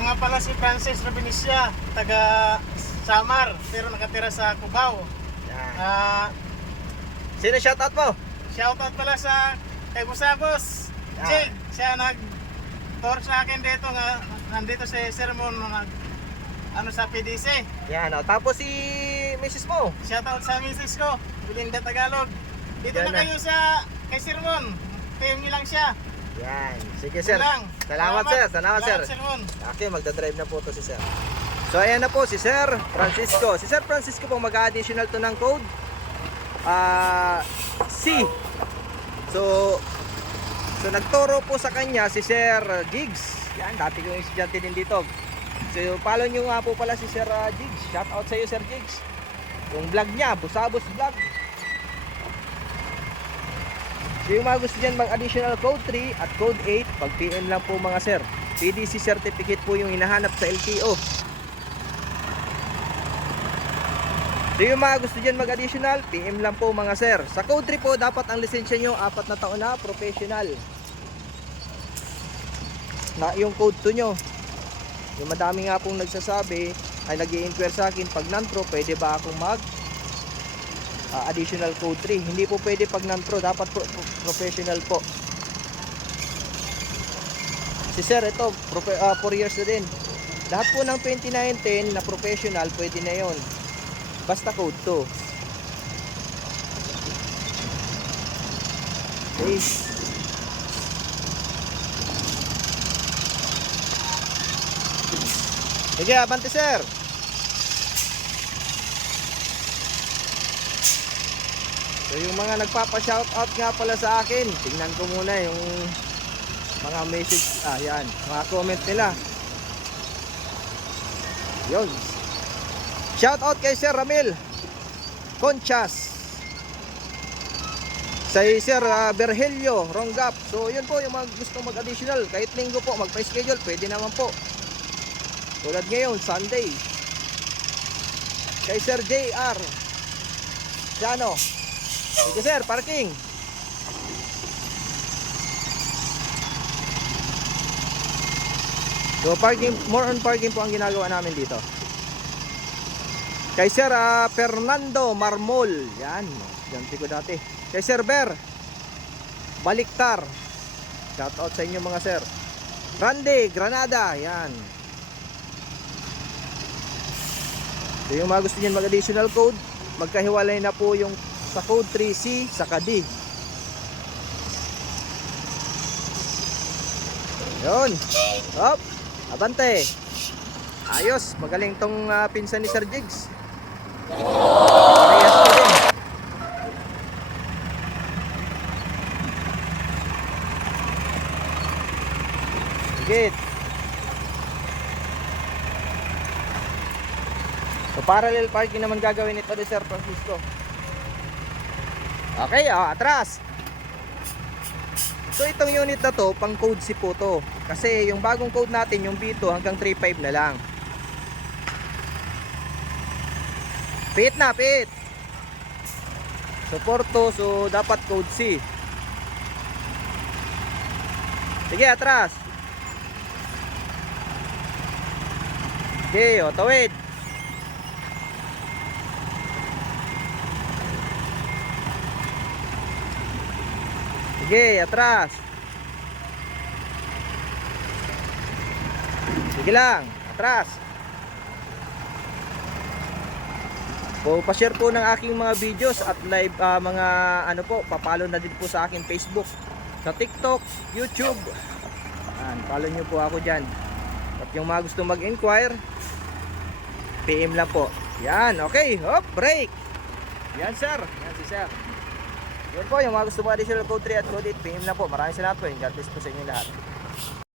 Ako nga pala si Francis Robinicia, taga Samar, pero nakatira sa Cubao. Yan. Sino shoutout mo? Shoutout pala sa kay Busagos, Jig. Siya nag-tour sa akin dito nga, nandito sa sermon, sa PDC. Yan, tapos si Mrs. mo? Shoutout sa misis ko, Belinda Tagalog. Dito Yan na kayo sa kay Sermon. PM niyo lang siya. Yan. Sige sir. Lang. Salamat sir. Salamat sir. Sermon. Okay, magdadrive na po to si sir. So ayan na po si Sir Francisco. Si Sir Francisco po mag-additional to ng code C. So nagturo po sa kanya si Sir Gigs. Yan, dati kong estudyante din dito. So follow nyo nga po pala si Sir Gigs. Shout out sa iyo Sir Gigs. Yung vlog niya, Busabos Vlog. So yung mga gusto dyan mag-additional code 3 at code 8, pag PM lang po mga sir. PDC certificate po yung hinahanap sa LTO. So yung mga gusto dyan mag-additional, PM lang po mga sir. Sa code 3 po, dapat ang lisensya nyo 4 na taon na professional. Na yung code 2 nyo. Yung madami nga pong nagsasabi, ay nag-i-inquire sa akin, pag non-pro, pwede ba akong additional code 3? Hindi po pwede pag non-pro, dapat professional po. Si sir, ito 4 years na din. Lahat po ng 2019 na professional, pwede na yon. Basta code 2. Okay. Sige, abante sir. So yung mga nagpapa-shoutout nga pala sa akin, tingnan ko muna yung mga message, yan, mga comment nila. Yun. Shoutout kay Sir Ramil Conchas, sa Sir Berhelio Ronggap. So yun po yung mga gusto mag-additional, kahit linggo po magpa-schedule, pwede naman po. Tulad ngayon, Sunday. Kay Sir JR Jano. Sige sir, parking. So parking, more on parking po ang ginagawa namin dito. Kay Sir Fernando Marmol. Yan, ganti ko dati. Kay Sir Ber Baliktar. Shout out sa inyo mga sir. Randy Granada. Yan. So yung mga gusto niyan mag-additional code, magkahiwalay na po yung sa code 3C sa D. Yun. Hop. Abante. Ayos. Magaling tong pinsan ni Sir Jigs. Parehas ko din. Sigit. So parallel parking naman gagawin ito ni Sir Francisco. Okay, atras. So itong unit na to, pang code C po to. Kasi yung bagong code natin, yung B2 hanggang 3.5 na lang. Pit na, pit. So Porto, so dapat code C. Sige, atras. Okay, tawid. Sige, atras. Sige lang, atras. So, pa-share po ng aking mga videos at live mga papalo na din po sa aking Facebook, sa TikTok, YouTube. Follow nyo po ako dyan. At yung mga gusto mag-inquire, PM lang po. Yan, okay. Hop, break. Yan sir, yan si sir. Yan po, yung mga gusto mo additional code 3 at code 8, PM lang po. Maraming salamat po. God bless po sa inyo lahat.